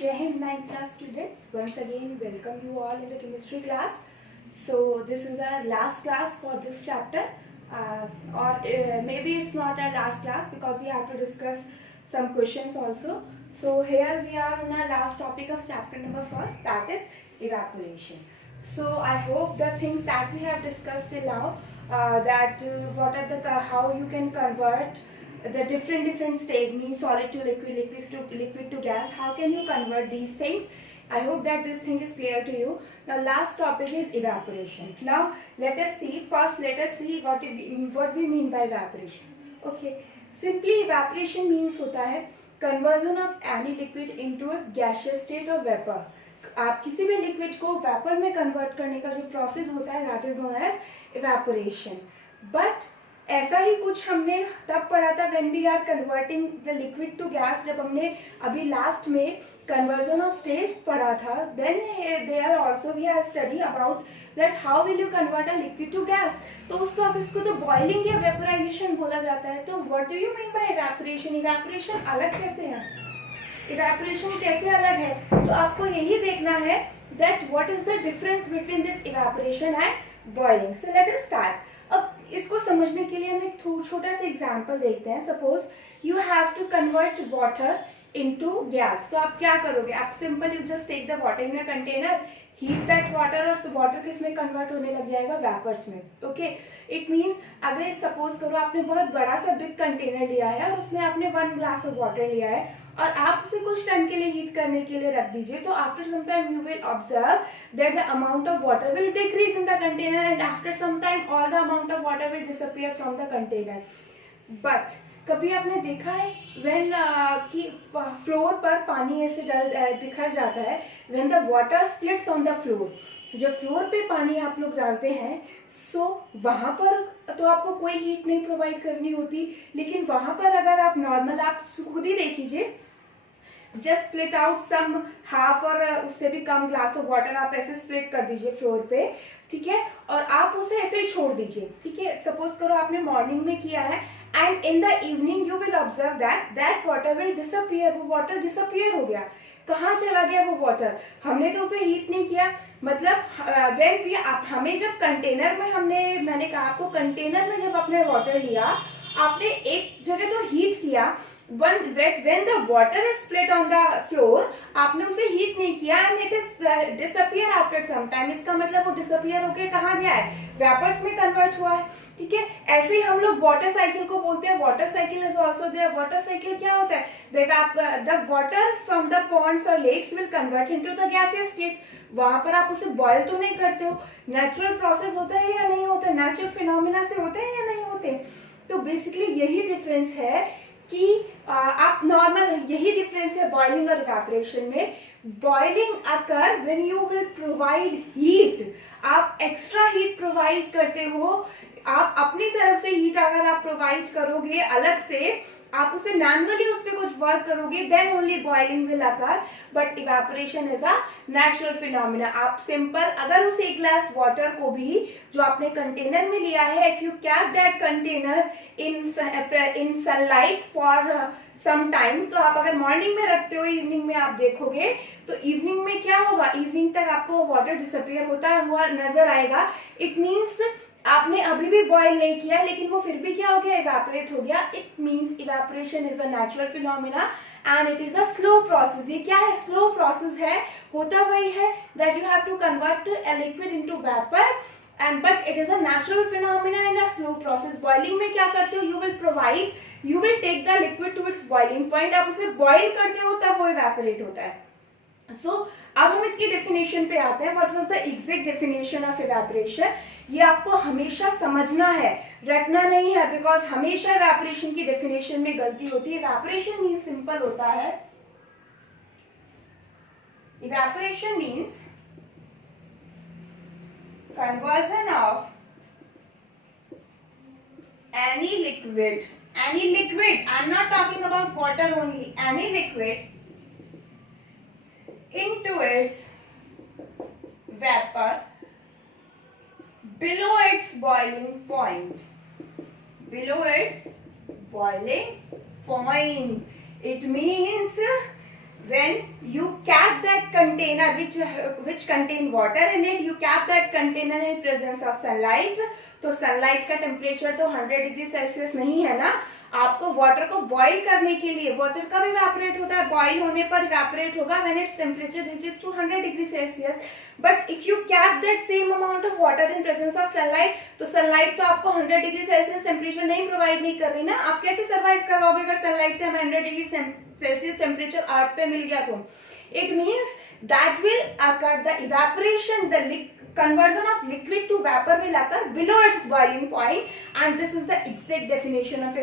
Jai Hind 9th class students. Once again, welcome you all in the chemistry class. So this is the last class for this chapter, or maybe it's not our last class because we have to discuss some questions also. So here we are on our last topic of chapter number first, that is evaporation. So I hope the things that we have discussed till now, what are the how you can convert the different stage, means solid to liquid, liquid to gas. How can you convert these things? I hope that this thing is clear to you. The last topic is evaporation. Now let us see what we mean by evaporation. Okay, simply evaporation means होता है conversion of any liquid into a gaseous state or vapor. आप किसी भी liquid को vapour में convert करने का जो प्रोसेस होता है that is known as evaporation. But ऐसा ही कुछ हमने तब पढ़ा था when we are converting the liquid to gas, जब हमने अभी लास्ट में कन्वर्जन ऑफ स्टेज पढ़ा था. Then there also we have study about that how will you convert a liquid to gas. तो उस प्रोसेस को तो बॉइलिंग या वेपोराइजेशन बोला जाता है. तो what do you mean by evaporation? Evaporation अलग कैसे है, इवेपोरेशन कैसे अलग है? तो आपको यही देखना है that what is the difference between this evaporation and boiling. So let us start. अब इसको समझने के लिए हम एक छोटा सा एग्जांपल देखते हैं. Suppose you have to convert water into gas. तो आप क्या करोगे? आप simple you just take the water in a container, heat that water, और वाटर किस में कन्वर्ट होने लग जाएगा? वेपर्स में. ओके, इट मीन्स अगर सपोज करो आपने बहुत बड़ा सा बिग कंटेनर लिया है और उसमें आपने 1 ग्लास ऑफ वाटर लिया है और आप उसे कुछ टाइम के लिए हीट करने के लिए रख दीजिए. तो after some time you will observe that the amount of water will decrease in the container and after some time all the amount of water will disappear from the container. But कभी आपने देखा है when कि floor पर पानी ऐसे बिखर जाता है, when the water splits on the floor, जब फ्लोर पे पानी आप लोग डालते हैं सो वहां पर तो आपको कोई हीट नहीं प्रोवाइड करनी होती. लेकिन वहां पर अगर आप नॉर्मल, आप खुद ही देख लीजिए, just split out some half और उससे भी कम ग्लास ऑफ वाटर आप ऐसे स्प्लिट कर दीजिए फ्लोर पे, ठीक है, और आप उसे ऐसे ही छोड़ दीजिए. ठीक है, सपोज करो आपने मॉर्निंग में किया है and in the evening you will observe that water will disappear. वो वाटर डिसअपियर हो गया. कहाँ चला गया वो वाटर? हमने तो उसे हीट नहीं किया. मतलब व्हेन वी हमें जब कंटेनर में मैंने कहा आपको, कंटेनर में जब आपने वाटर लिया, आपने एक जगह तो हीट किया. when the water is split on the floor, आपने उसे हीट नहीं किया and it is disappear after some time. इसका मतलब वो disappear होके कहाँ गया है? वेपर्स में कन्वर्ट हुआ है. ठीक है, ऐसे ही हम लोग वाटर साइकिल को बोलते हैं. Water cycle is also there. Water cycle क्या होता है? the water from the ponds or lakes will convert into the gaseous state. वहां पर आप उसे बॉयल तो नहीं करते हो. नेचुरल प्रोसेस होता है या नहीं होता? नेचुरल फिनोमिना से होते हैं या नहीं होते? तो बेसिकली यही डिफरेंस है कि आप नॉर्मल, यही डिफरेंस है बॉइलिंग और इवेपोरेशन में. Boiling occur when you will provide heat. आप एक्स्ट्रा हीट प्रोवाइड करते हो. आप अपनी तरफ से हीट अगर आप प्रोवाइड करोगे अलग से, आप उसे मैनुअली उस पर कुछ वर्क करोगे, then only boiling will occur. But evaporation is a natural phenomena. आप सिंपल अगर उस 1 ग्लास वाटर को भी जो आपने कंटेनर में लिया है, if you cap that container in sunlight for some time, तो आप अगर मॉर्निंग में रखते हो, इवनिंग में आप देखोगे तो इवनिंग में क्या होगा? इवनिंग तक आपको वाटर डिसअपियर होता हुआ नजर आएगा. इट मीन्स आपने अभी भी बॉयल नहीं किया लेकिन वो फिर भी क्या हो गया? इवेपोरेट हो गया. It means evaporation is a natural phenomena and it is a slow process. ये क्या है? स्लो प्रोसेस है. होता वही है that you have to convert a liquid into vapour and but it is a natural phenomena in a slow process. Boiling में क्या करते हो? You will take the liquid to its boiling point. आप उसे बॉइल करते हो तब वो इवेपोरेट होता है. सो अब हम इसकी डेफिनेशन पे आते हैं. What was the exact definition of evaporation? ये आपको हमेशा समझना है, रटना नहीं है, बिकॉज हमेशा इवेपोरेशन की डेफिनेशन में गलती होती है. इवेपोरेशन मीन्स सिंपल होता है. Evaporation means conversion of any liquid, I'm not talking about water only, any liquid into its vapor below its boiling point. Below its boiling point. It means when you cap that container which contain water in it, you cap that container in presence of sunlight. तो sunlight का temperature तो 100 degree Celsius नहीं है ना, आपको water को boil करने के लिए, वाटर कब इवेपोरेट होता है, बॉईल होने पर इवेपोरेट होगा when its temperature reaches to 100 degree Celsius. But if you cap that same amount of water in presence of sunlight, तो सनलाइट तो आपको 100 डिग्री सेल्सियस टेम्परेचर नहीं प्रोवाइड नहीं कर रही ना. आप कैसे सर्वाइव करवाओगे अगर सनलाइट से हमें 100 डिग्री सेल्सियस टेम्परेचर अर्थ पे मिल गया तो? It means that will occur the evaporation, the conversion of liquid to vapor will occur below its boiling point, and this is the exact definition of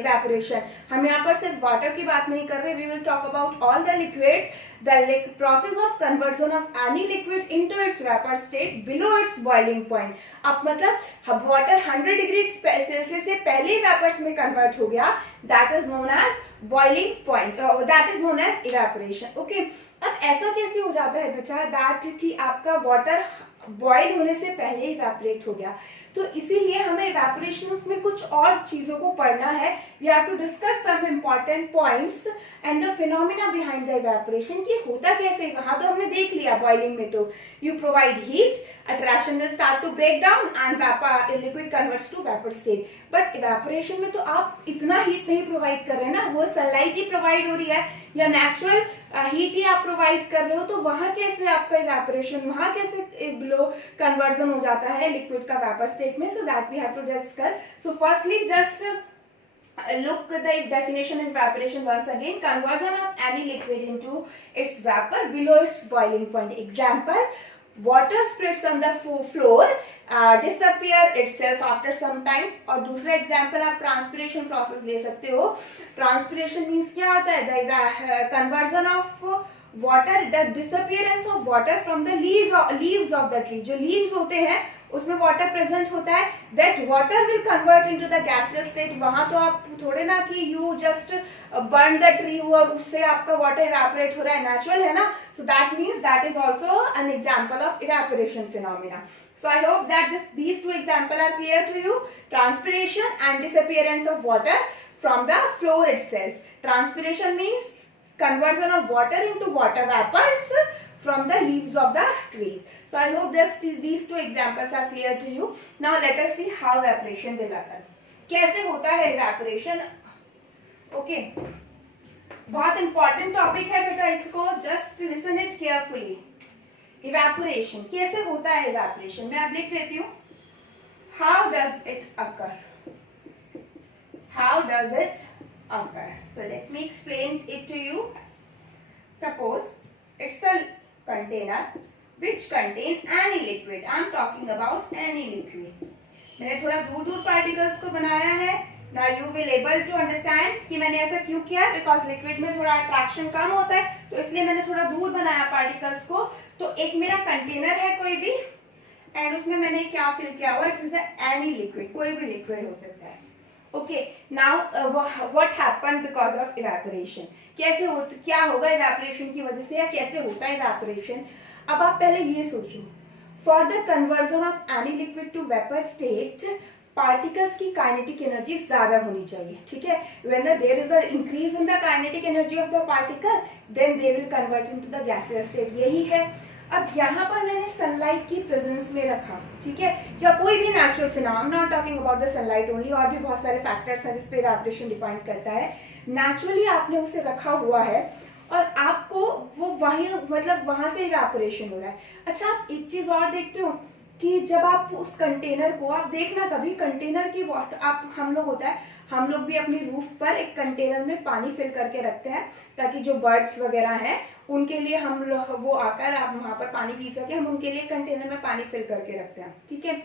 evaporation. हम यहाँ पर सिर्फ water की बात नहीं कर रहे, we will talk about all the liquids. The process of conversion of any liquid into its vapor state below its boiling point. अब मतलब water 100 डिग्री सेल्सियस से पहले vapors में convert हो गया, that is known as boiling point, that is known as evaporation. Okay. अब ऐसा कैसे हो जाता है बच्चा दैट कि आपका वाटर बॉयल होने से पहले इवेपोरेट हो गया? तो इसीलिए हमें इवेपोरेशन में कुछ और चीजों को पढ़ना है. We have to discuss some important points and the phenomena behind the evaporation, कि होता कैसे. वहां तो हमने देख लिया बॉइलिंग में, तो you provide heat, attraction will start to break down and vapor liquid converts to vapor state. But evaporation में तो आप इतना हीट नहीं प्रोवाइड कर रहे ना, वो सनलाइट ही प्रोवाइड हो रही है या नेचुरल हीट ही आप प्रोवाइड कर रहे हो. तो वहां कैसे आपका इवेपोरेशन, वहां कैसे बिलो कन्वर्जन हो जाता है लिक्विड का वेपर स्टेट में? So that we have to discuss. So firstly just look at the definition of evaporation once again. Conversion of any liquid into its vapor below its boiling point. Example, water spreads on the floor, disappear itself after some time. और दूसरा example आप transpiration process ले सकते हो. Transpiration means क्या होता है? The conversion of water, the disappearance of water from the leaves of the tree. जो लीव्स होते हैं उसमें वाटर प्रेजेंट होता है, that water will convert into the gaseous state. वहां तो आप थोड़े ना कि you just burn the tree और उससे आपका वाटर इवेपोरेट हो रहा है, नेचुरल है ना. So that means that is also an example of evaporation phenomena. So I hope that these two examples are clear to you. Transpiration and disappearance of water from the floor itself. Transpiration means conversion of water into water vapors from the leaves of the trees. So I hope these two examples are clear to you. Now let us see how evaporation will occur. कैसे होता है evaporation? Okay. बहुत important topic है बेटा, इसको just listen it carefully. Evaporation कैसे होता है? इवेपोरेशन मैं अब लिख देती हूँ. How does it occur, how does it occur. So let me explain it to you. Suppose it's a container which contain any liquid. I am talking about any liquid. मैंने थोड़ा दूर दूर पार्टिकल्स को बनाया है. Now you will able to understand कि मैंने ऐसा क्यों किया, बिकॉज लिक्विड में थोड़ा अट्रैक्शन कम होता है, तो इसलिए मैंने थोड़ा दूर बनाया पार्टिकल्स को. तो एक मेरा कंटेनर है कोई भी, एंड उसमें मैंने क्या फिल किया हुआ, इट इज एनी लिक्विड, कोई भी लिक्विड हो सकता है. Okay. Now what happen because of evaporation. कैसे होता, क्या होगा इवेपोरेशन की वजह से, या कैसे होता है इवेपोरेशन? अब आप पहले ये सोचो, for the conversion of any liquid to vapour state, particles की काइनेटिक एनर्जी ज्यादा होनी चाहिए. ठीक है. When there is a increase in the kinetic energy of the particle, then they will convert into the gaseous state. यही है. अब यहाँ पर मैंने सनलाइट की प्रेजेंस में रखा, ठीक है, या कोई भी natural phenomena, not talking about the sunlight only, और भी बहुत सारे फैक्टर्स हैं जिस पे इवेपोरेशन डिपेंड करता है. नेचुरली आपने उसे रखा हुआ है और आपको वो वही मतलब वहां से इवेपोरेशन हो रहा है. अच्छा, आप एक चीज और देखते हो कि जब आप उस कंटेनर को, आप देखना कभी कंटेनर की वाटर, आप हम लोग होता है, हम लोग भी अपनी रूफ पर एक कंटेनर में पानी फिल करके रखते हैं ताकि जो बर्ड्स वगैरह हैं उनके लिए हम लोग वो आकर आप वहां पर पानी पी सके, हम उनके लिए कंटेनर में पानी फिल करके रखते हैं. ठीक है.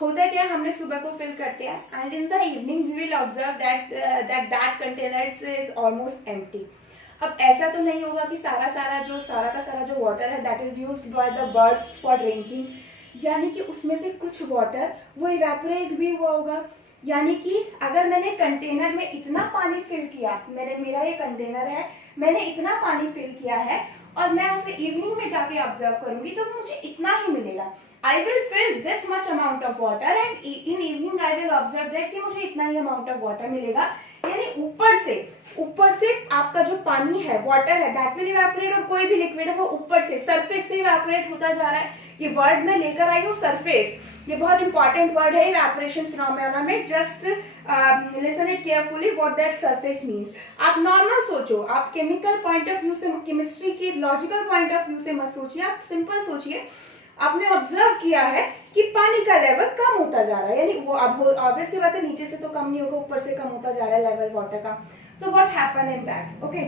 होता है क्या, हमने सुबह को फिल करते हैं and in the evening we will observe that container is almost empty. अब ऐसा तो नहीं होगा कि सारा का सारा जो वाटर है that is used by the birds for drinking, यानी कि उसमें से कुछ वाटर वो इवेपोरेट भी हुआ होगा. यानी कि अगर मैंने कंटेनर में इतना पानी फिल किया, मेरा ये कंटेनर है, मैंने इतना पानी फिल किया है और मैं उसे इवनिंग में जाके ऑब्जर्व करूंगी तो मुझे इतना ही मिलेगा. I will fill this much amount of water and in evening I will observe that कि मुझे इतना ही अमाउंट ऑफ वाटर मिलेगा। यानी ऊपर से आपका जो पानी है, वाटर है, दैट विल इवेपोरेट, और कोई भी लिक्विड है वो ऊपर से सरफेस से इवेपोरेट होता जा रहा है। ये वर्ड मैं लेकर आई हूँ सरफेस, ये बहुत इंपॉर्टेंट वर्ड है इवेपोरेशन फिनोमेना में। Just listen it carefully what that surface means. आप नॉर्मल सोचो, आप केमिकल पॉइंट ऑफ व्यू से, केमिस्ट्री की लॉजिकल पॉइंट ऑफ व्यू से मत सोचिए, आप सिंपल सोचिए। आपने ऑब्जर्व किया है कि पानी का लेवल कम होता जा रहा है, यानी वो अब ऑब्वियसली बात है नीचे से तो कम नहीं होगा, ऊपर से कम होता जा रहा है लेवल वाटर का। So what happen in that, okay,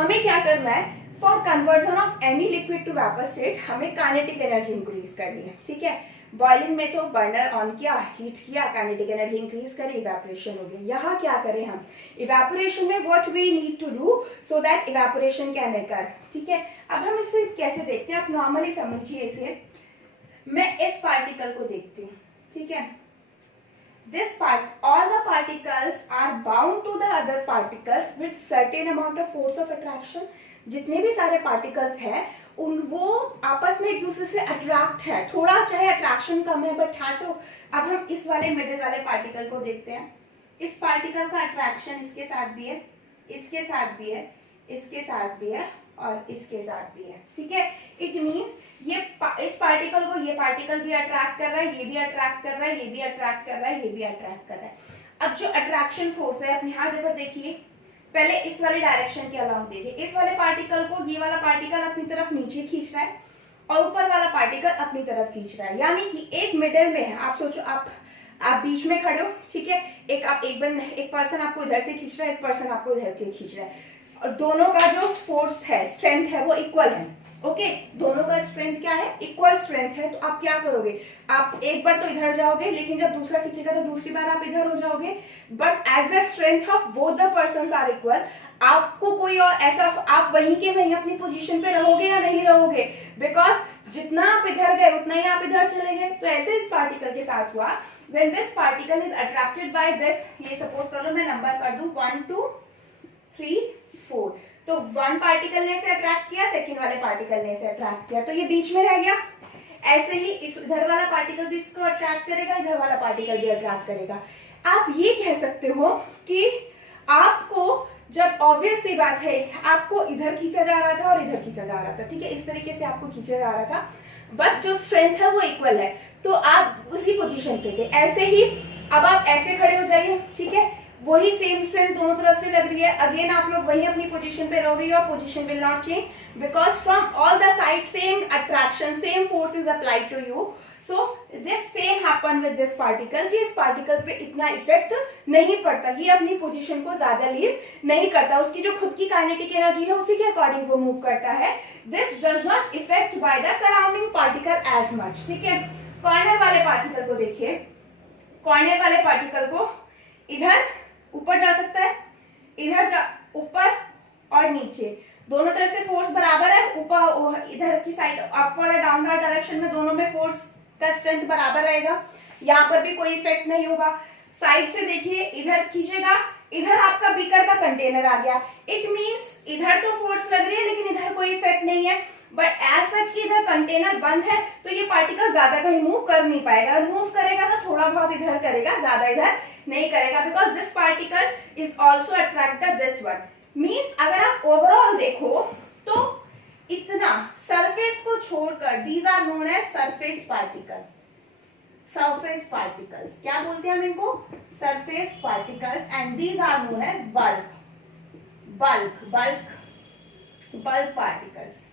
हमें क्या करना है, for conversion of any liquid to vapour state हमें काइनेटिक एनर्जी इंक्रीज करनी है, ठीक है। बॉइलिंग में तो बर्नर ऑन किया, हीट किया, काइनेटिक एनर्जी इंक्रीज करी, इवेपोरेशन हो गई। यहाँ क्या करें हम, इवेपोरेशन में what we need to do so that evaporation can occur, ठीक है। अब हम इसे कैसे देखते हैं, आप नॉर्मली समझिए इसे। मैं इस पार्टिकल को देखती हूँ, ठीक है, this part, all the particles are bound to the other particles with certain amount of force of attraction। जितने भी सारे पार्टिकल्स हैं उन वो आपस में एक दूसरे से अट्रैक्ट है, थोड़ा चाहे अट्रैक्शन कम है बट हाँ। तो अब हम इस वाले मिडिल वाले पार्टिकल को देखते हैं। इस पार्टिकल का अट्रैक्शन इसके साथ भी है, इसके साथ भी है, इसके साथ भी है और इसके साथ भी है, ठीक है। इट मीन्स ये इस पार्टिकल को ये पार्टिकल भी अट्रैक्ट कर रहा है, ये भी अट्रैक्ट कर रहा है, ये भी अट्रैक्ट कर रहा है, ये भी अट्रैक्ट कर रहा है। अब जो अट्रैक्शन फोर्स है अपने हाथ पर देखिए, पहले इस वाले डायरेक्शन के अलाउंग देखिए। इस वाले पार्टिकल को ये वाला पार्टिकल अपनी तरफ नीचे खींच रहा है और ऊपर वाला पार्टिकल अपनी तरफ खींच रहा है, यानी कि एक मिडल में है। आप सोचो, आप बीच में खड़े हो, ठीक है, एक पर्सन आपको इधर से खींच रहा है, एक पर्सन आपको इधर से खींच रहा है, और दोनों का जो फोर्स है, स्ट्रेंथ है, वो इक्वल है, ओके। दोनों का स्ट्रेंथ क्या है, इक्वल स्ट्रेंथ है। तो आप क्या करोगे, आप एक बार तो इधर जाओगे, लेकिन जब दूसरा खींचेगा तो दूसरी बार आप इधर हो जाओगे। But as the strength of both the persons are equal, आपको कोई और ऐसा, आप वहीं के वहीं अपनी पोजीशन पे रहोगे या नहीं रहोगे, बिकॉज जितना आप इधर गए उतना ही आप इधर चले गए। तो ऐसे इस पार्टिकल के साथ हुआ, when this particle is attracted by this, ये सपोज कर लो मैं नंबर कर दूं 1 2 3 4, तो वन पार्टिकल ने इसे अट्रैक्ट किया, सेकंड वाले पार्टिकल ने इसे अट्रैक्ट किया, तो ये बीच में रह गया। ऐसे ही इस इधर वाला पार्टिकल भी इसको अट्रैक्ट करेगा, इधर वाला पार्टिकल भी अट्रैक्ट करेगा। आप ये कह सकते हो कि आपको, जब ऑब्वियस सी बात है, आपको इधर खींचा जा रहा था और इधर खींचा जा रहा था, ठीक है, इस तरीके से आपको खींचा जा रहा था, बट जो स्ट्रेंथ है वो इक्वल है, तो आप उसी पोजीशन पे थे। ऐसे ही अब आप ऐसे खड़े हो जाइए, ठीक है, वही सेम स्ट्रेंथ दोनों तरफ से लग रही है, अगेन आप लोग वही अपनी पोजीशन पे रहोगे, your position will not change because from all the side same attraction, same force is applied to you. So this same happen with this particle, कि इस पार्टिकल पे इतना इफेक्ट नहीं पड़ता, ये अपनी पोजीशन को ज्यादा लीव नहीं करता, उसकी जो खुद की काइनेटिक एनर्जी है उसी के अकॉर्डिंग वो मूव करता है। This does not effect by the surrounding particle as much, ठीक है। कॉर्नर वाले पार्टिकल को देखिए, कॉर्नर वाले पार्टिकल को इधर ऊपर जा सकता है, इधर जा, ऊपर और नीचे दोनों तरफ से फोर्स बराबर है, ऊपर इधर की साइड अपवर्ड और डाउनवर्ड डायरेक्शन में दोनों में फोर्स का स्ट्रेंथ बराबर रहेगा, यहाँ पर भी कोई इफेक्ट नहीं होगा। साइड से देखिए, इधर खींचेगा, इधर आपका बीकर का कंटेनर आ गया, इट मींस इधर तो फोर्स लग रही है लेकिन इधर कोई इफेक्ट नहीं है, बट एज सच कि इधर कंटेनर बंद है तो ये पार्टिकल ज्यादा कहीं मूव कर नहीं पाएगा, और मूव करेगा तो थोड़ा बहुत इधर करेगा, ज्यादा इधर नहीं करेगा, because this particle is also attracted this one. Means अगर आप ओवरऑल देखो तो इतना सरफेस को छोड़कर, these are known as surface particle, surface particles क्या बोलते हैं हम इनको, surface particles, and these are known as bulk, bulk bulk bulk particles.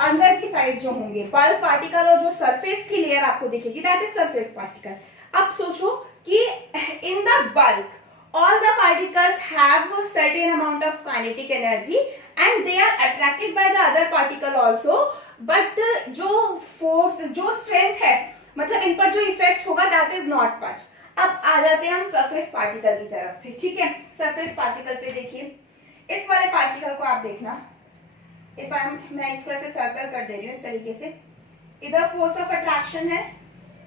अंदर की साइड जो होंगे बल्क पार्टिकल, और जो सरफेस की लेयर आपको दिखेगी दैट इज सरफेस पार्टिकल। अब सोचो कि in the bulk all the particles have a certain amount of kinetic energy and they are attracted by the other particle also, but जो force, जो strength है, मतलब इन पर जो इफेक्ट होगा that is not much। अब आ जाते हैं हम सरफेस पार्टिकल की तरफ से, ठीक है। सरफेस पार्टिकल पे देखिए, इस वाले पार्टिकल को आप देखना, मैं इसको ऐसे सर्कल कर दे रही हूँ इस तरीके से, इधर फोर्स ऑफ अट्रैक्शन है,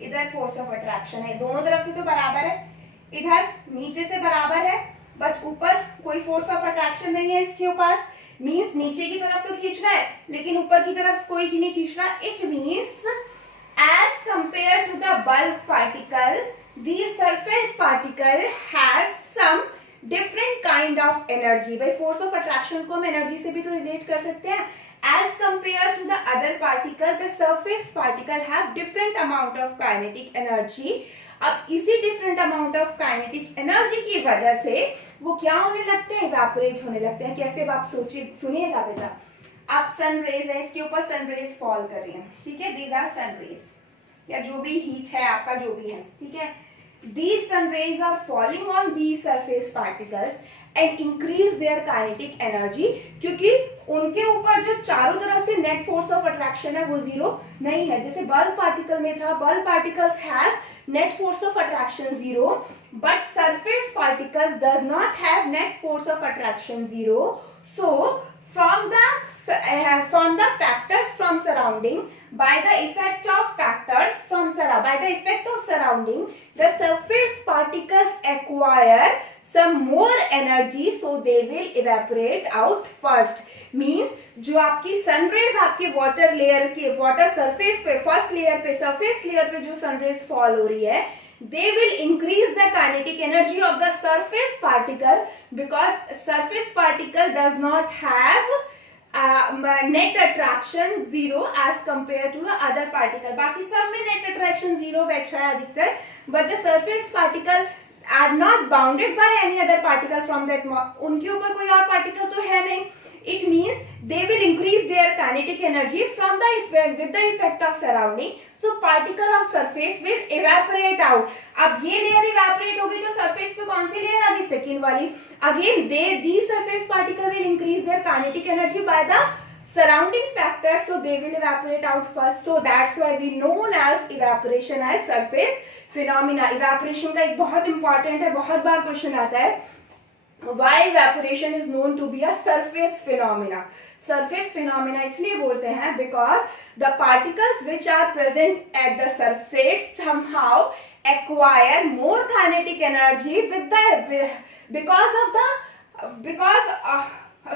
इधर फोर्स ऑफ अट्रैक्शन है, दोनों तरफ से तो बराबर है, इधर नीचे से बराबर है, बट ऊपर कोई फोर्स ऑफ अट्रैक्शन नहीं है इसके पास, मीन्स नीचे की तरफ तो खींच रहा है लेकिन ऊपर की तरफ कोई नहीं खींच रहा. It means as compared to the bulk particle, the surface particle has some different kind of energy. भाई force of attraction को हम energy से भी तो relate कर सकते हैं. As compared to the other particle, the surface particle have different amount of kinetic energy. अब इसी different amount of kinetic energy की वजह से वो क्या होने लगते हैं, evaporate होने लगते हैं. कैसे आप सोचिए, सुनिएगा बेटा. आप सन रेज है, इसके ऊपर सन रेज फॉल कर रही हैं, ठीक है. दीज आर सन रेज या जो भी हीट है आपका जो भी है, ठीक है. These sun rays are falling on these surface particles and increase their kinetic energy, क्योंकि उनके ऊपर जो चारों तरफ से नेट फोर्स ऑफ अट्रैक्शन है वो जीरो नहीं है. जैसे बल्क पार्टिकल में था, bulk particles have net force of attraction zero, but surface particles does not have net force of attraction zero. So from the factors from surrounding, by the effect of factors from by the effect of surrounding, the surface particles acquire some more energy, so they will evaporate out first. Means जो आपकी sun rays आपके water layer के water surface पे first layer पे surface layer पे जो sun rays fall हो रही है, they will increase the kinetic energy of the surface particle because surface particle does not have net attraction zero as compared to the other particle. बाकी सब में net attraction zero बैठ रहा है अधिकतर, but the surface particle are not bounded by any other particle from that. उनके ऊपर कोई और particle तो है नहीं. It means they will increase their kinetic energy from the effect with the effect of surrounding. So particle of surface will evaporate out. अब ये layer evaporate होगी तो surface पे कौन सी लेयर आ गई, सेकेंड वाली. Again these surface particle will increase their kinetic energy by the surrounding factors, so they will evaporate out first. So that's why we known as evaporation as surface phenomena. Evaporation का एक बहुत important है, बहुत बार question आता है. Why evaporation is known to be a surface phenomena? Surface phenomena इसलिए बोलते हैं because the particles which are present at the surface somehow acquire more kinetic energy with the because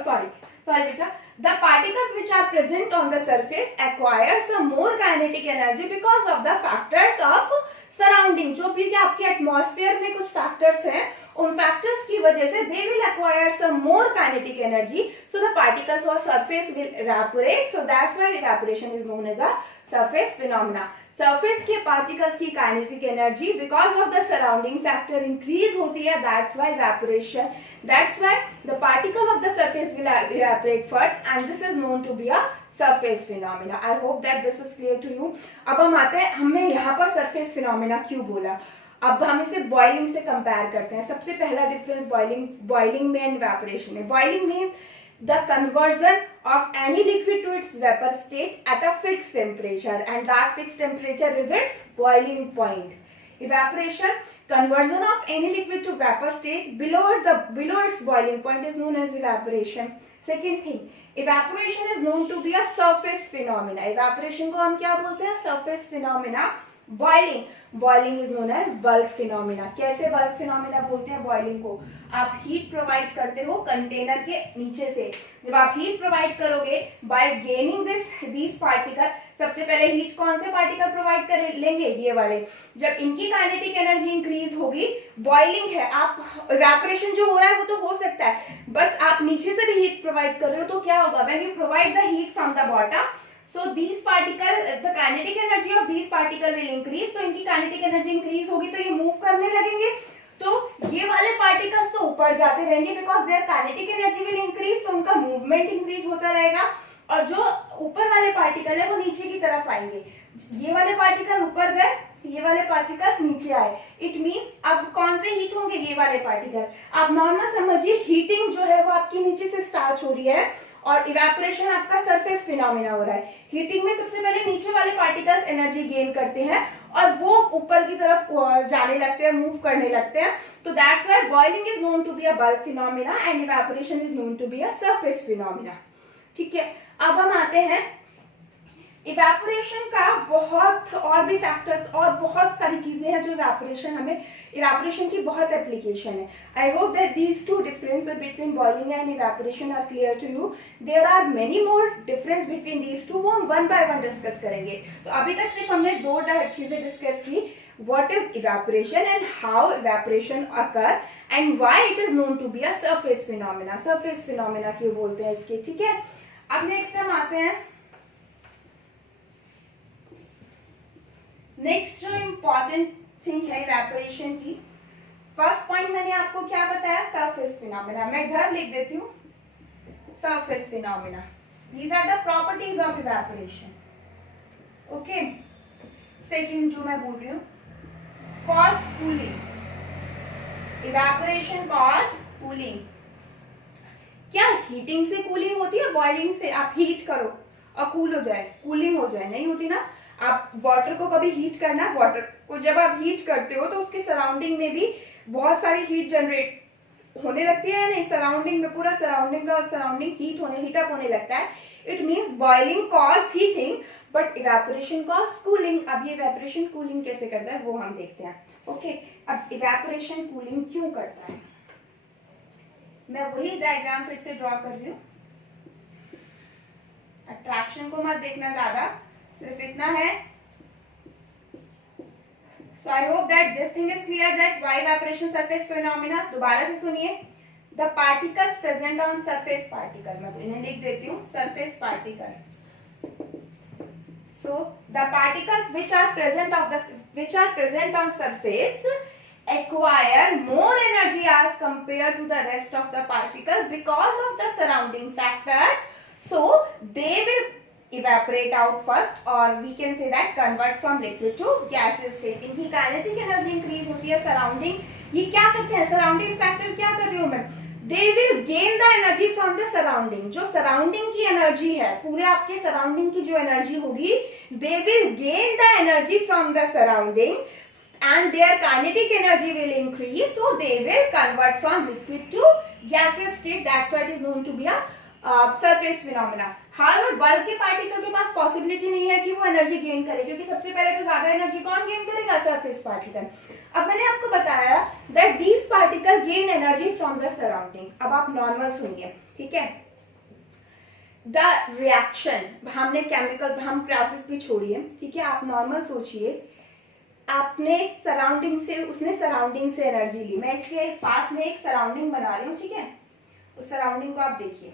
sorry beta, the particles which are present on the surface acquire some more kinetic energy because of the factors of surrounding. जो भी आपके atmosphere में कुछ factors हैं, उन factors की वजह से they will acquire some more kinetic energy, so the particles on surface will evaporate. So that's why evaporation is known as a surface phenomena. Surface के particles की kinetic energy because of the surrounding factor increase होती है. That's why evaporation. That's why the particle of the surface will evaporate first, and this is known to be a surface phenomena. I hope that this is clear to you. अब हम आते हैं, हमने यहाँ पर surface phenomena क्यों बोला. अब हम इसे बॉइलिंग से कंपेयर करते हैं. सबसे पहला डिफरेंस बॉइलिंग में एंड इवेपोरेशन में. Boiling means the conversion of any liquid to its vapour state at a fixed temperature, and that fixed temperature is its boiling point. Evaporation, conversion of any liquid to vapor state below its boiling point is known as evaporation. Second thing, evaporation is known to be a surface phenomena. Evaporation को हम क्या बोलते हैं, surface phenomena. Boiling is known as bulk phenomena. कैसे bulk phenomena बोलते हैं boiling को, आप हीट प्रोवाइड करते हो कंटेनर के नीचे से. जब आप हीट प्रोवाइड करोगे बाय गेनिंग दिस पार्टिकल, सबसे पहले हीट कौन से पार्टिकल प्रोवाइड कर लेंगे, ये वाले. जब इनकी काइनेटिक एनर्जी इंक्रीज होगी, बॉइलिंग है, आप इवेपोरेशन जो हो रहा है वो तो हो सकता है, बट आप नीचे से भी हीट प्रोवाइड कर रहे हो तो क्या होगा, when you provide the heat from the bottom, so these particle, the kinetic energy of these particle will increase. तो इनकी kinetic energy increase होगी तो ये move करने लगेंगे, तो ये वाले particles तो ऊपर जाते रहेंगे because their kinetic energy will increase, तो उनका movement increase होता रहेगा, और जो ऊपर वाले particle है वो नीचे की तरफ आएंगे. ये वाले particle ऊपर गए, ये वाले पार्टिकल्स नीचे आए. इट मींस अब कौन से हीट होंगे, ये वाले पार्टिकल. आप नॉर्मल समझिए, हीटिंग जो है वो आपकी नीचे से स्टार्ट हो रही है और इवेपोरेशन आपका सरफेस फिनोमिना हो रहा है. हीटिंग में सबसे पहले नीचे वाले पार्टिकल्स एनर्जी गेन करते हैं और वो ऊपर की तरफ जाने लगते हैं, मूव करने लगते हैं. तो that's why boiling is known to be a bulk phenomena and evaporation is known to be a surface phenomena. ठीक है, अब हम आते हैं इवेपोरेशन का बहुत और भी फैक्टर्स और बहुत सारी चीजें हैं जो इवेपोरेशन की बहुत एप्लीकेशन है. I hope that these two differences between boiling and evaporation are clear to you. There are many more difference between these two, वो हम वन बाय वन डिस्कस करेंगे. तो अभी तक सिर्फ हमने दो चीजें डिस्कस की. What is evaporation and how evaporation occur and why it is known to be a surface phenomena. Surface phenomena क्यों बोलते हैं इसके, ठीक है. अब नेक्स्ट हम आते हैं. नेक्स्ट जो इम्पॉर्टेंट थिंग है इवेपोरेशन की, फर्स्ट पॉइंट मैंने आपको क्या बताया, सरफेस फिनोमेना. मैं इधर लिख देती हूँ surface phenomena. These are the properties of evaporation. Okay. Second जो मैं बोल रही हूँ, cause cooling. Evaporation cause cooling. क्या हीटिंग से कूलिंग होती है, बॉइलिंग से? आप हीट करो और कूल हो जाए, कूलिंग हो जाए, नहीं होती ना. आप वाटर को कभी हीट करना, वाटर को जब आप हीट करते हो तो उसके सराउंडिंग में भी बहुत सारी हीट जनरेट होने लगती है, नहीं? सराउंडिंग में पूरा सराउंडिंग हीट अप होने लगता है. It means boiling cause heating but evaporation cause cooling. अब ये इवेपोरेशन कूलिंग कैसे करता है वो हम देखते हैं. ओके. अब इवेपोरेशन कूलिंग क्यों करता है, मैं वही डायग्राम फिर से ड्रॉ कर रही हूँ. अट्रैक्शन को मत देखना ज्यादा, सिर्फ इतना है. So I hope that this thing is clear that why evaporation surface phenomena. दोबारा से सुनिए. The particles present on surface particle, मैं इन्हें लिख देती हूँ surface particle. So the particles which are present on surface acquire more energy as compared to the rest of the particle because of the surrounding factors. So they will evaporate out first, or we can say that convert from liquid to gaseous state. इनकी kinetic energy increase होती है. Surrounding ये क्या करते हैं, surrounding factor क्या कर रही हूँ मैं, they will gain the energy from the surrounding. जो सराउंडिंग की एनर्जी है, पूरे आपके सराउंडिंग की जो एनर्जी होगी, they will gain the energy from the surrounding and their kinetic energy will increase, so they will convert from liquid to gaseous state. That's why it is known to be a surface phenomena. However, bulk के particle के पास possibility नहीं है कि वो energy gain करे, क्योंकि सबसे पहले तो ज्यादा एनर्जी कौन गेन करेगा, सरफेस पार्टिकल. अब मैंने आपको बताया that these particle gain energy from the surrounding. अब आप नॉर्मल सुनिए, ठीक है. द रिएक्शन, हमने केमिकल, हम प्रोसेस भी छोड़िए, ठीक है. आप नॉर्मल सोचिए, आपने सराउंडिंग से, उसने सराउंडिंग से एनर्जी ली. मैं इसके पास में एक सराउंडिंग बना रही हूँ, ठीक है. उस सराउंडिंग को आप देखिए,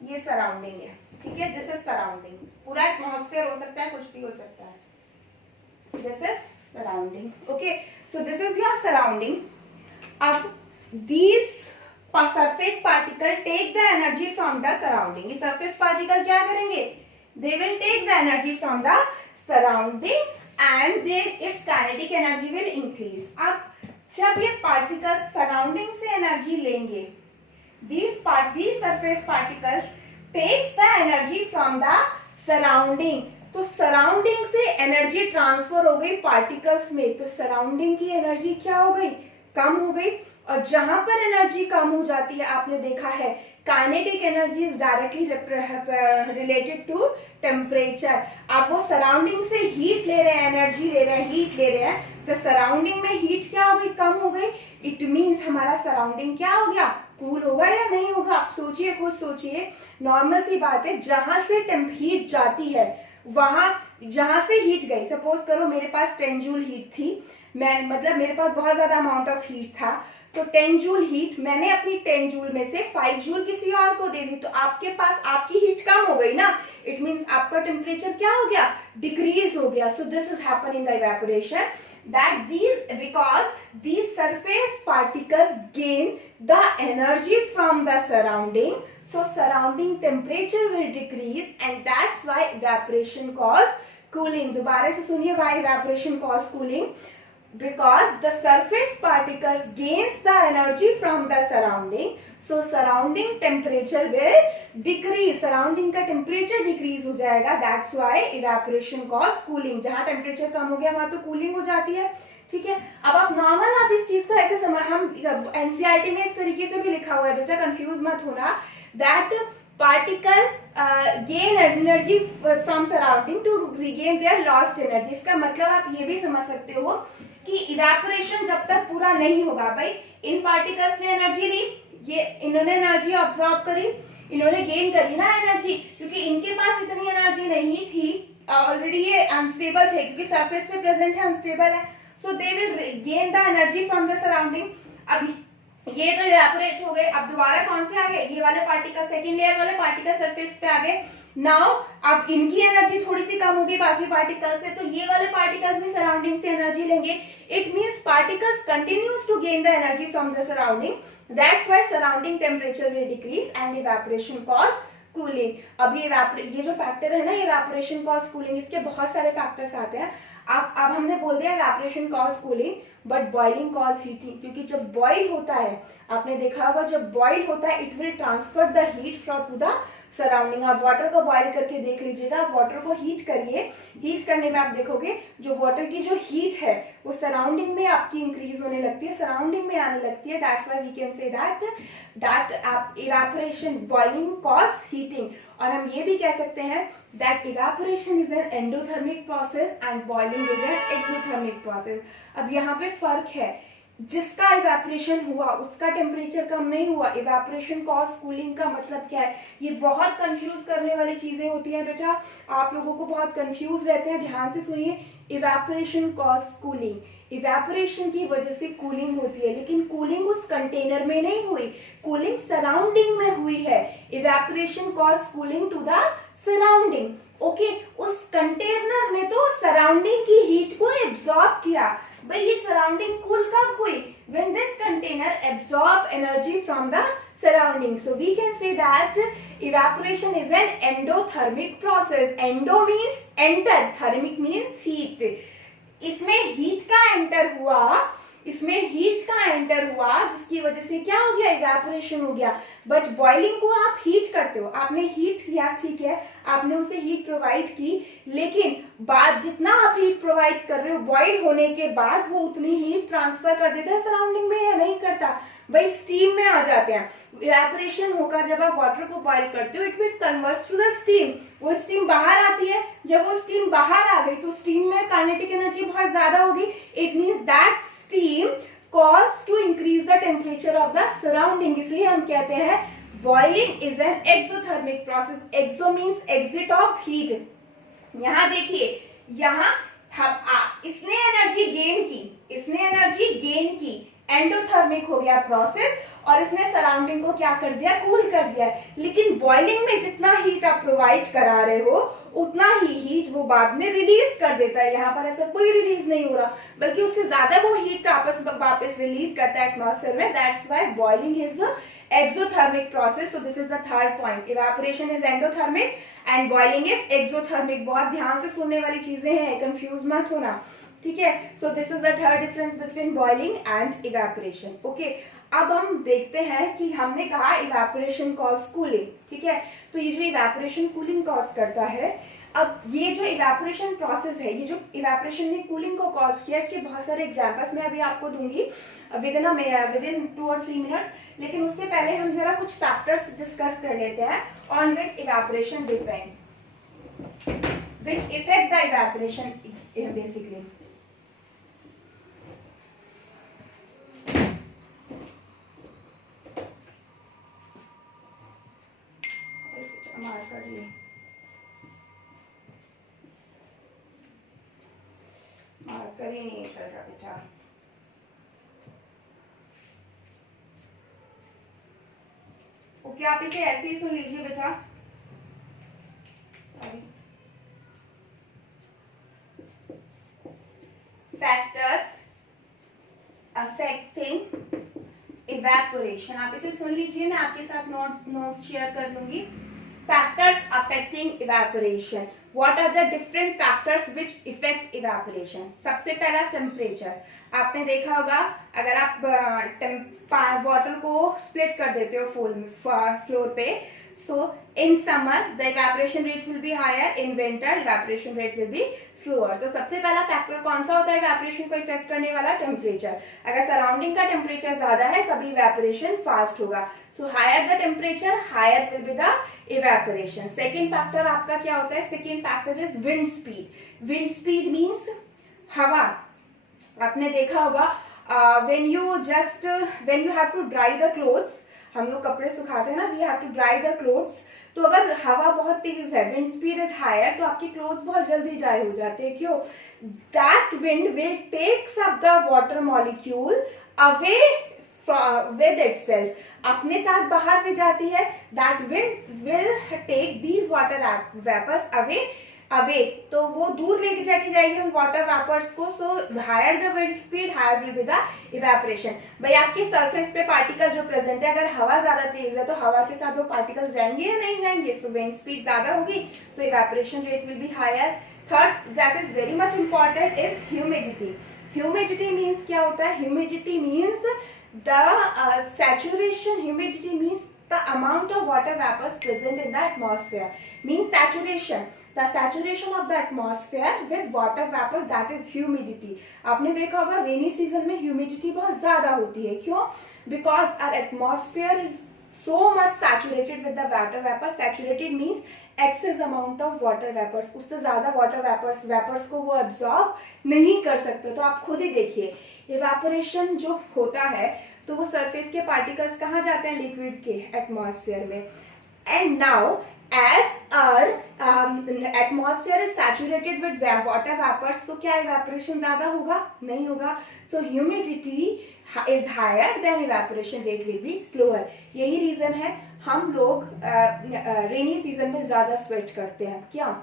ये सराउंडिंग है, ठीक है. This is surrounding. पूरा एटमॉस्फेयर हो सकता है, कुछ भी हो सकता है. This is surrounding. Okay, so this is your surrounding. अब these surface particle take the energy from the surrounding. ये surface particle क्या करेंगे? They will take the energy from the surrounding and then its kinetic energy will increase. अब जब ये particles surrounding से energy लेंगे, these surface particles takes the energy from the surrounding. तो surrounding से एनर्जी ट्रांसफर हो गई पार्टिकल्स में, तो सराउंडिंग की एनर्जी क्या हो गई, कम हो गई. और जहां पर एनर्जी कम हो जाती है, आपने देखा है kinetic energy is directly related to temperature. आप वो सराउंडिंग से हीट ले रहे हैं, एनर्जी ले रहे हैं, हीट ले रहे हैं, तो सराउंडिंग में हीट क्या हो गई, कम हो गई. इट मीन्स हमारा सराउंडिंग क्या हो गया, कूल होगा या नहीं होगा. आप सोचिए, खुद सोचिए, नॉर्मल सी बात है. जहां से हीट जाती है, वहां जहां से हीट गई, सपोज करो मेरे पास 10 जूल हीट थी, मैं मतलब मेरे पास बहुत ज्यादा अमाउंट ऑफ हीट था, तो 10 जूल हीट मैंने अपनी 10 जूल में से 5 जूल किसी और को दे दी, तो आपके पास आपकी हीट कम हो गई ना. इट मीन्स आपका टेम्परेचर क्या हो गया, डिक्रीज हो गया. So this is happen in the evaporation, that because these surface particles gain the energy from the surrounding, so surrounding temperature will decrease and that's why evaporation cause cooling. दोबारा से सुनिए, why evaporation cause cooling, because the surface particles gains the energy from the surrounding, so surrounding temperature will decrease. surrounding का temperature decrease हो जाएगा, that's why evaporation cause cooling. जहाँ temperature कम हो गया वहां तो cooling हो जाती है, ठीक है. अब आप नॉर्मल, आप इस चीज को ऐसे हम एनसीईआरटी में इस तरीके से भी लिखा हुआ है, बेटा कंफ्यूज मत होना, that particle gain energy from surrounding to regain their lost energy. इसका मतलब आप ये भी समझ सकते हो कि इवेपोरेशन जब तक पूरा नहीं होगा, भाई इन पार्टिकल्स ने एनर्जी ली, ये इन्होंने एनर्जी ऑब्जॉर्व करी, इन्होंने गेन करी ना एनर्जी, क्योंकि इनके पास इतनी एनर्जी नहीं थी, ऑलरेडी ये अनस्टेबल थे क्योंकि सरफेस पे प्रेजेंट है, अनस्टेबल है, so they will gain the energy from the surrounding. अब ये तो इवेपोरेट हो गए, अब दोबारा कौन से आ गए, ये वाले पार्टिकल, सेकंड लेयर वाले पार्टिकल सरफेस पे आ गए। नाउ अब इनकी एनर्जी थोड़ी सी कम होगी बाकी पार्टिकल से, तो ये वाले पार्टिकल्स भी सराउंडिंग से एनर्जी लेंगे। It means particles continues to gain the energy from the surrounding, that's why surrounding temperature will decrease and evaporation cause cooling. अब ये जो फैक्टर है ना, इवेपोरेशन कॉज कूलिंग, इसके बहुत सारे फैक्टर्स आते हैं। अब हमने बोल दिया evaporation cause cooling, but boiling cause heating, क्योंकि जब बॉइल होता है, आपने देखा होगा जब बॉइल होता है, it will transfer the heat from to the surrounding. आप वाटर को बॉइल करके देख लीजिएगा, आप वाटर को हीट करिए, हीट करने में आप देखोगे जो वाटर की जो हीट है वो सराउंडिंग में आपकी इंक्रीज होने लगती है, सराउंडिंग में आने लगती है। That's why we can say that evaporation boiling cause heating. और हम ये भी कह सकते हैं that evaporation is an endothermic process and boiling is an exothermic process. अब यहाँ पे फर्क है, जिसका इवेपोरेशन हुआ उसका टेम्परेचर कम नहीं हुआ। इवेपोरेशन कॉज कूलिंग का मतलब क्या है, ये बहुत कंफ्यूज करने वाली चीजें होती हैं बेटा, आप लोगों को बहुत कंफ्यूज रहते हैं, ध्यान से सुनिए। इवेपोरेशन कॉज कूलिंग, इवेपोरेशन की वजह से कूलिंग होती है, लेकिन कूलिंग उस कंटेनर में नहीं हुई, कूलिंग सराउंडिंग में हुई है। Evaporation cause cooling to the surrounding, okay. उस कंटेनर ने तो सराउंडिंग की हीट को एब्जॉर्ब किया। भाई ये सराउंडिंग कूल कब हुई, when this container absorb energy from the surrounding, so we can say that evaporation is an endothermic process. Endo means enter, thermic means heat. इसमें हीट का एंटर हुआ, इसमें हीट का एंटर हुआ, जिसकी वजह से क्या हो गया, इवेपोरेशन हो गया। बट बॉइलिंग को आप हीट करते हो, आपने हीट किया, ठीक है, आपने उसे हीट प्रोवाइड की, लेकिन बाद जितना आप हीट प्रोवाइड कर रहे हो, बॉइल होने के बाद वो उतनी हीट ट्रांसफर कर देता है सराउंडिंग में या नहीं करता, भाई स्टीम में आ जाते हैं। इवेपोरेशन होकर जब आप वाटर को बॉइल करते हो, it will converts to the steam, वो स्टीम बाहर आती है, जब वो स्टीम बाहर आ गई तो स्टीम में काइनेटिक एनर्जी बहुत ज्यादा होगी। It means that steam cause to increase the temperature of the surrounding, इसलिए हम कहते हैं boiling is an exothermic process. Exo means exit of heat. यहाँ देखिए, यहाँ इसने एनर्जी गेन की, इसने एनर्जी गेन की, एंडोथर्मिक हो गया प्रोसेस, और इसने सराउंडिंग को क्या कर दिया, कूल कर दिया। लेकिन बॉइलिंग में जितना हीट आप प्रोवाइड करा रहे हो उतना ही हीट वो बाद में रिलीज कर देता है। यहाँ पर ऐसा कोई रिलीज नहीं हो रहा, बल्कि उससे ज्यादा वो हीट वापस रिलीज करता है एटमॉस्फेयर में। That's why boiling is exothermic process. So this is the third point. Evaporation is endothermic and boiling is exothermic. बहुत ध्यान से सुनने वाली चीजें हैं, कंफ्यूज मत होना, ठीक है। So this is the third difference between boiling and evaporation. Okay. अब हम देखते हैं कि हमने कहा इवेपोरेशन कॉज कूलिंग, ठीक है, तो ये जो इवेपोरेशन कूलिंग कॉज करता है, अब ये जो इवेपोरेशन प्रोसेस है, ये जो इवेपोरेशन ने कूलिंग को कॉज किया, इसके बहुत सारे एग्जांपल्स मैं अभी आपको दूंगी विद इन 2 or 3 मिनट्स। लेकिन उससे पहले हम जरा कुछ फैक्टर्स डिस्कस कर लेते हैं on which evaporation depend, which effect the evaporation basically. Marker ही नहीं चल रहा बेटा, ओके, आप इसे ऐसे ही सुन लीजिए बेटा। फैक्टर्स अफेक्टिंग इवेपोरेशन, आप इसे सुन लीजिए, मैं आपके साथ नोट्स शेयर कर लूंगी। Factors affecting evaporation. What are the different factors which affect evaporation? सबसे पहला टेम्परेचर। आपने देखा होगा अगर आप वाटर को स्प्लिट कर देते हो फ्लोर पे, So in summer the evaporation rate will be higher, in winter evaporation rate will be slower. तो सबसे पहला फैक्टर कौन सा होता है इवेपोरेशन को इफेक्ट करने वाला? टेम्परेचर. अगर सराउंडिंग का टेम्परेचर ज्यादा है तभी इवेपोरेशन फास्ट होगा. So higher the temperature higher will be the evaporation. Second factor आपका क्या होता है? Second factor is wind speed. Wind speed means हवा. आपने देखा होगा when you have to dry the clothes, हम लोग कपड़े सुखाते हैं ना, we have to dry the clothes. तो अगर हवा बहुत तेज है, wind speed is higher, तो आपकी clothes बहुत जल्दी dry हो जाते हैं. क्यों? That wind will takes up the water molecule away with itself. अपने साथ बाहर ले जाती है. That wind will take these water vapors away. तो वो दूर लेके जाके जाएगी उन वाटर वेपर्स को. So higher the wind speed higher will be the evaporation. भाई आपके सरफेस पे पार्टिकल जो प्रेजेंट है, अगर हवा ज्यादा तेज है तो हवा के साथ वो पार्टिकल्स जाएंगे या नहीं जाएंगे? सो विंड स्पीड ज्यादा होगी, so evaporation rate will be higher. Third that is very much important is humidity. Humidity means क्या होता है? Humidity means the saturation. Humidity means the amount of water vapors present in the atmosphere. Means saturation. The saturation of the atmosphere with water vapor, that is humidity. आपने देखा होगा rainy season में humidity बहुत ज्यादा होती है. क्यों? Because our atmosphere is so much saturated with the water vapor. Saturated means excess amount of water vapors. उससे ज्यादा water vapors को वो absorb नहीं कर सकते. तो आप खुद ही देखिए evaporation जो होता है तो वो सरफेस के पार्टिकल्स कहाँ जाते हैं? लिक्विड के एटमॉस्फेयर में. And now as our atmosphere is saturated with water vapours, तो क्या इवेपोरेशन ज्यादा होगा? नहीं होगा. So humidity is higher then evaporation rate will be slower. यही रीजन है हम लोग रेनी सीजन में ज्यादा स्वेट करते हैं. क्या?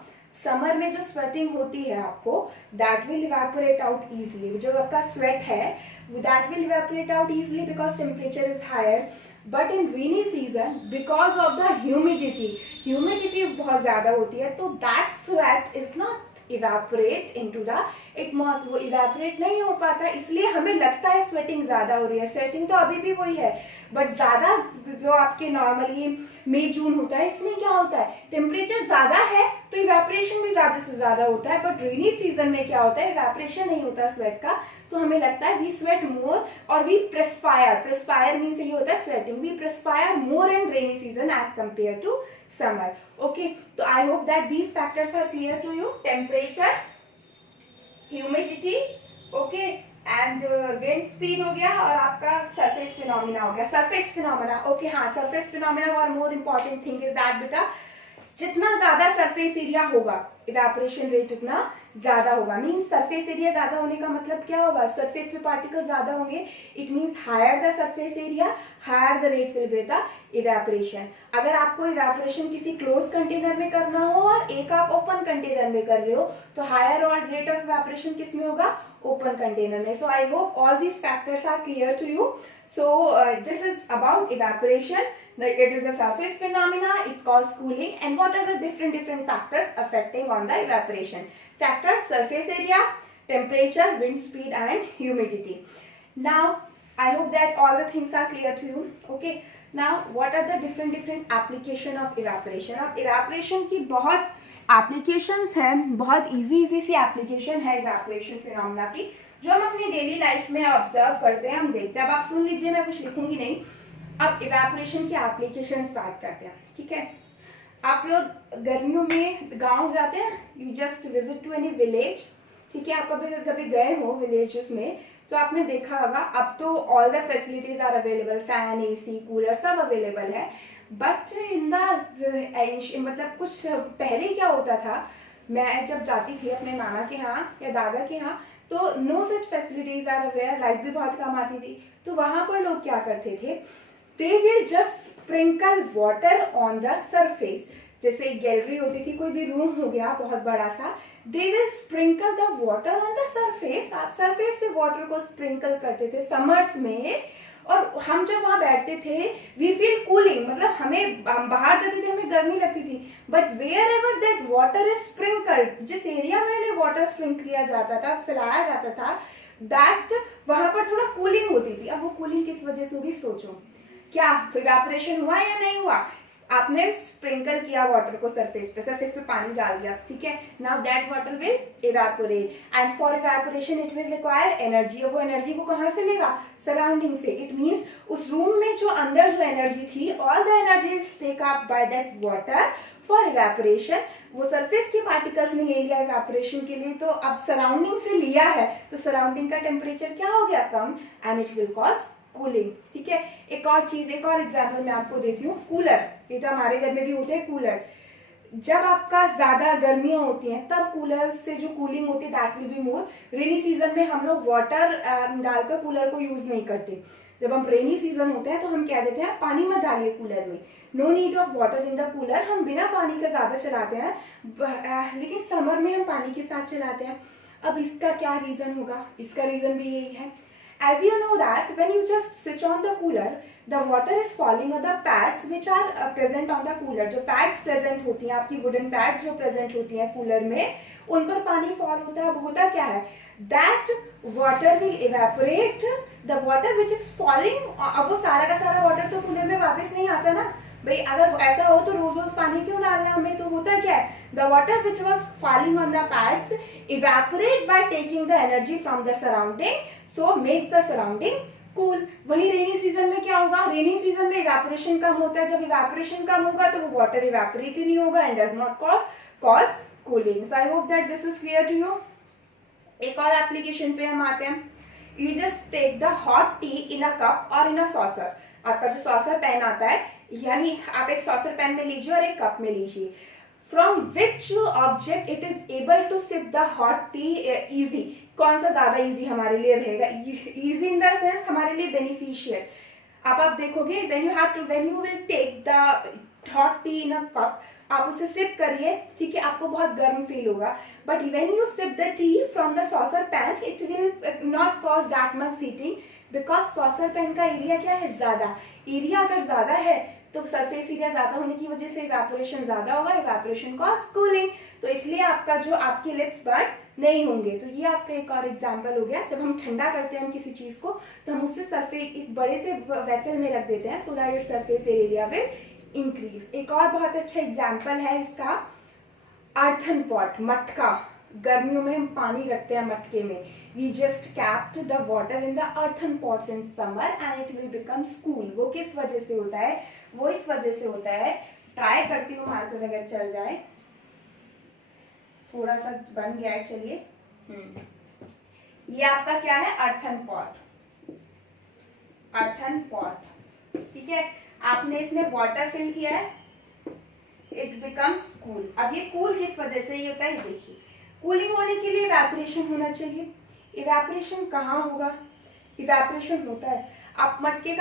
समर में जो स्वेटिंग होती है आपको, that will evaporate out easily. जो आपका स्वेट है that will evaporate out easily because temperature is higher. But in rainy season, because of the humidity बहुत ज्यादा होती है, तो that sweat is not evaporate into the atmosphere. वो evaporate नहीं हो पाता, इसलिए हमें लगता है स्वेटिंग ज्यादा हो रही है. स्वेटिंग तो अभी भी वही है, बट ज्यादा जो आपके नॉर्मली मई जून होता है, इसमें क्या होता है? टेम्परेचर ज्यादा है तो इवेपोरेशन भी ज्यादा से ज्यादा होता है. बट रेनी सीजन में क्या होता है? इवेपोरेशन नहीं होता स्वेट का, तो हमें लगता है वी स्वेट मोर और वी प्रेस्पायर. प्रेस्पायर मीन्स ये होता है sweating. We perspire more in rainy season as compare to summer. Okay, तो I hope that these factors are clear to you. Temperature, humidity, okay, and wind speed हो गया, और आपका surface phenomena हो गया. सरफेस फिनोमिना, ओके, हाँ, surface phenomena और more important thing is that बेटा, जितना ज्यादा सरफेस एरिया होगा इवेपोरेशन रेट उतना ज्यादा होगा. मींस सरफेस एरिया ज्यादा होने का मतलब क्या होगा? सरफेस पे पार्टिकल ज्यादा होंगे. It means higher the surface area higher the rate will be the evaporation. अगर आपको इवेपोरेशन किसी क्लोज कंटेनर में करना हो और एक आप ओपन कंटेनर में कर रहे हो, तो हायर और रेट ऑफ इवेपोरेशन किस में होगा? ओपन कंटेनर में. So I hope all these factors are clear to you. So this is about evaporation. It is a surface phenomena. It causes cooling. And what are the different factors affecting on the evaporation? Factors: surface area, temperature, wind speed, and humidity. Now, I hope that all the things are clear to you. Okay. Now, what are the different application of evaporation? अब evaporation की बहुत applications हैं, बहुत easy सी application है evaporation phenomena की, जो हम अपनी डेली लाइफ में ऑब्जर्व करते हैं, हम देखते हैं. अब आप सुन लीजिए, मैं कुछ लिखूंगी नहीं. अब इवेपोरेशन की एप्लीकेशन स्टार्ट करते हैं. ठीक है, आप लोग गर्मियों में गांव जाते हैं, you just visit to any village. ठीक है, आप कभी गए हो विलेजेस में, तो आपने देखा होगा अब तो all the facilities are available. Fan, AC, cooler सब अवेलेबल है. बट इन द मतलब कुछ पहले क्या होता था, मैं जब जाती थी अपने नाना के यहाँ या दादा के यहाँ, तो no such facilities are aware. Light भी बहुत कम आती थी. तो वहां पर लोग क्या करते थे? They will just sprinkle water on the surface. जैसे एक गैलरी होती थी, कोई भी रूम हो गया बहुत बड़ा सा, they will sprinkle the water on the surface. आप सरफेस पे वाटर को स्प्रिंकल करते थे समर्स में, और हम जब वहां बैठते थे वी फील कूलिंग. मतलब हम बाहर जाते थे, हमें गर्मी लगती थी. But wherever that water is sprinkled, जिस एरिया में वाटर स्प्रिंकल किया जाता था, फैलाया जाता था, दैट वहां पर थोड़ा कूलिंग होती थी. अब वो कूलिंग किस वजह से होगी? सोचो, क्या इवेपोरेशन हुआ या नहीं हुआ? आपने स्प्रिंकल किया वाटर को सरफेस पे पानी डाल दिया, ठीक है। Now that water will evaporate and for evaporation it will require energy. वो एनर्जी को कहाँ से लेगा? सराउंडिंग से। इट मीन्स उस रूम में जो अंदर जो एनर्जी थी, all the energy is take up by that water for evaporation. वो सरफेस के पार्टिकल्स ने ले लिया इवेपोरेशन के लिए, तो अब सराउंडिंग से लिया है तो सराउंडिंग का टेम्परेचर क्या हो गया? कम, and it will cause cooling, ठीक है। एक और चीज, एक और एग्जांपल मैं आपको देती हूँ, कूलर। ये तो हमारे घर में भी होते हैं कूलर। जब आपका ज्यादा गर्मियां होती हैं तब कूलर से जो कूलिंग होती है that will be more. Rainy season में हम लोग वाटर डालकर कूलर को यूज नहीं करते। जब हम रेनी सीजन होते हैं तो हम क्या देते हैं, पानी मत डालिए कूलर में, no need of water in the cooler. हम बिना पानी का ज्यादा चलाते हैं, लेकिन समर में हम पानी के साथ चलाते हैं। अब इसका क्या रीजन होगा? इसका रीजन भी यही है, as you know that when you just switch on the cooler, the water is falling on the pads which are present on the cooler। जो pads present होती हैं, आपकी wooden pads जो present होती हैं कूलर में, उन पर पानी फॉल होता है। अब होता क्या है, that water will evaporate, the water which is falling। अब वो सारा का सारा वाटर तो कूलर में वापस नहीं आता ना भाई। अगर ऐसा हो तो रोज रोज पानी क्यों डालना हमें? तो होता क्या है, the water which was falling on the pads evaporate by taking the energy from the surrounding, so makes the surrounding cool. वही रेनी सीजन में क्या होगा? रेनी सीजन में इवेपोरेशन कम होता है। जब इवेपोरेशन कम होगा तो वो वाटर इवेपोरेट ही नहीं होगा and does not cause cooling. So I hope that this is clear to you. एक और एप्लीकेशन पे हम आते हैं। You just take the hot tea in a cup और इन अ सॉसर। आपका जो सॉसर पेन आता है, यानी आप एक सॉसर पेन में लीजिए और एक कप में लीजिए। From which object it is able to sip the hot tea easy. कौन सा ज्यादा इजी हमारे लिए रहेगा? इजी इन द सेंस हमारे लिए बेनिफिशियल। आप देखोगे when you will take the hot tea in a cup, आप उसे सिप करिए, ठीक है, आपको बहुत गर्म फील होगा। But when you sip the tea from the saucer pan, it will not cause that much heating because saucer pan का एरिया क्या है? ज्यादा। एरिया अगर ज्यादा है तो सरफेस एरिया ज्यादा होने की वजह से इवेपोरेशन ज्यादा होगा, इवेपोरेशन कॉज कूलिंग। तो इसलिए आपका जो आपके लिप्स बर्न नहीं होंगे। तो ये आपका एक और एग्जांपल हो गया। जब हम ठंडा करते हैं हम किसी चीज को, तो हम उससे सरफेस एक बड़े से वेसल में रख देते हैं so that it surface area will increase. एक और बहुत अच्छा एग्जाम्पल है इसका, अर्थन पॉट, मटका। गर्मियों में हम पानी रखते हैं मटके में। We just kept the water in the earthen pots in summer and it will become cool। वो किस वजह से होता है? वो इस वजह से होता है, ट्राई करती हूँ मार्कर अगर चल जाए, थोड़ा सा बन गया है, चलिए। ये आपका क्या है? अर्थन पॉट, अर्थन पॉट, ठीक है। आपने इसमें वाटर फिल किया है, इट बिकम्स कूल। अब ये कूल किस वजह से ये होता है? देखिए, कूलिंग होने के लिए इवेपोरेशन होना चाहिए। इवेपोरेशन कहाँ होगा? इवेपोरेशन होता है, आप मटके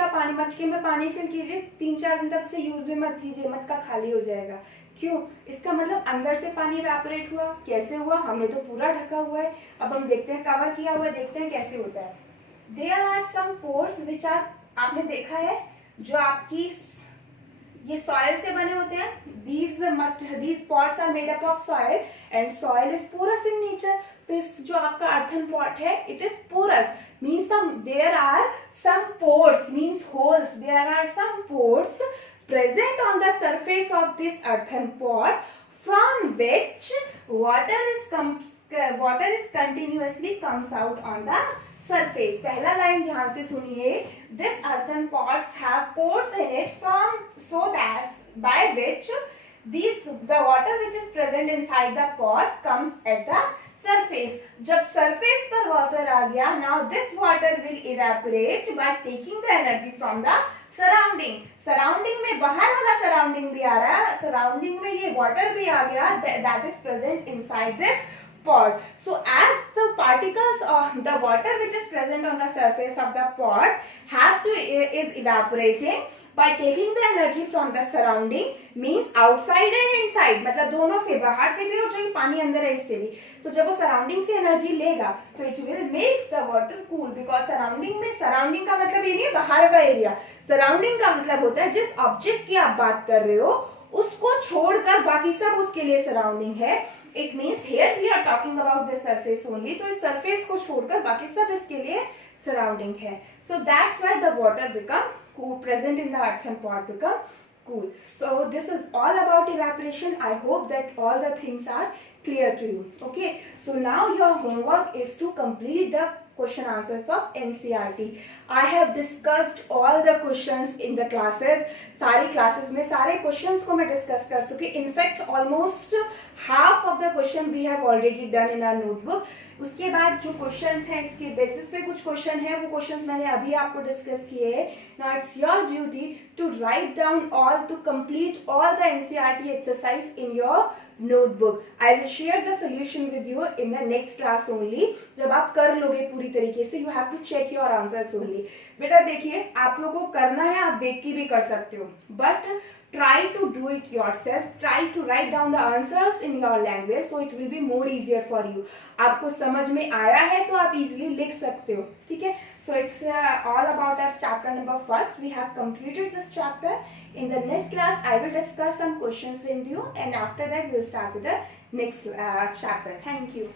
में पानी फिल कीजिए, 3-4 दिन तक उसे यूज भी मत कीजिए, मटका खाली हो जाएगा। क्यों? इसका मतलब अंदर से पानी इवेपोरेट हुआ। कैसे हुआ? हमने तो पूरा ढका हुआ है। अब हम देखते हैं, कवर किया हुआ है, देखते हैं कैसे होता है। There are some pores which are, आपने देखा है जो आपकी ये सॉइल से बने होते हैं। these pots are made up of soil and soil is porous in nature। तो इस जो आपका अर्थन पॉट है, it is porous means there are some pores means holes, there are some pores present on the surface of this earthen pot from which water is continuously comes out on the surface। पहला line ध्यान से सुनिए, this earthen pots have pores in it from so that by which the water which is present inside the pot comes at the surface। जब surface पर water आ गया, now this water will evaporate by taking the energy from the surrounding। surrounding में बाहर वाला surrounding भी आ रहा है, surrounding में ये water भी आ गया, that is present inside this pot। So as the particles of the water which is present on the surface of the pot is evaporating by taking the energy from the surrounding means outside and inside, मतलब दोनों से, बाहर से भी और जो पानी अंदर है इससे भी। तो जब वो सराउंडिंग से एनर्जी लेगा तो it will makes the water cool because surrounding में, सराउंडिंग का मतलब ये नहीं है बाहर का एरिया, सराउंडिंग का मतलब होता है जिस ऑब्जेक्ट की आप बात कर रहे हो उसको छोड़कर बाकी सब उसके लिए सराउंडिंग है। It means here we are talking about the surface only. तो इस सरफेस को छोड़कर बाकी सब इसके लिए सराउंडिंग है। So that's why the water become cool, present in the earthen pot become Cool. So this is all about evaporation. I hope that all the things are clear to you. Okay. So now your homework is to complete the question answers of NCERT. I have discussed all the questions in the classes. सारी classes में सारे questions को मैं discuss कर चुकी. In fact, almost half of the question we have already done in our notebook. उसके बाद जो क्वेश्चंस हैं इसके बेसिस पे कुछ क्वेश्चन है, वो क्वेश्चंस मैंने अभी आपको डिस्कस किए हैं. Now it's your duty to write down all, to complete all the NCERT exercise in your notebook. I will share the solution with you in the next class only. जब आप कर लोगे पूरी तरीके से, you have to check your answers only. बेटा देखिए, आप लोगों को करना है, आप देख के भी कर सकते हो, but try to do it yourself. Try to write down the answers in your language so it will be more easier for you. आपको समझ में आया है तो आप easily लिख सकते हो. ठीक है. So it's all about our chapter number 1. We have completed this chapter. In the next class I will discuss some questions with you, and after that we'll start with the next chapter. Thank you.